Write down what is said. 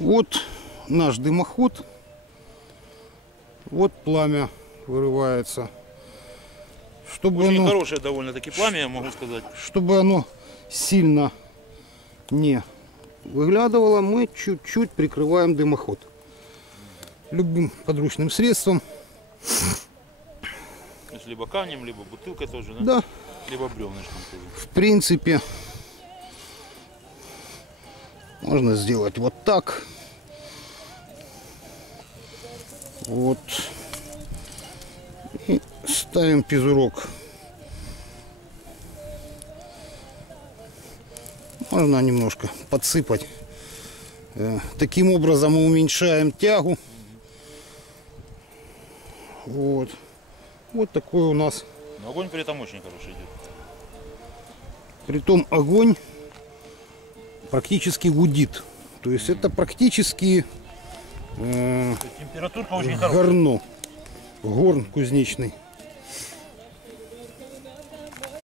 Вот наш дымоход. Вот пламя вырывается. Чтобы Очень оно, хорошее довольно-таки пламя, я могу сказать. чтобы оно сильно не выглядывало, мы чуть-чуть прикрываем дымоход. Любым подручным средством. То есть либо камнем, либо бутылкой тоже, да? Да, Либо бревнышком тоже. в принципе, можно сделать вот так. Вот. И ставим пизурок. Можно немножко подсыпать. Таким образом мы уменьшаем тягу. Вот. Вот такой у нас. Но огонь при этом очень хороший идет. Притом огонь практически гудит. То есть это практически Температурка очень хорошая. горно. Горн кузнечный.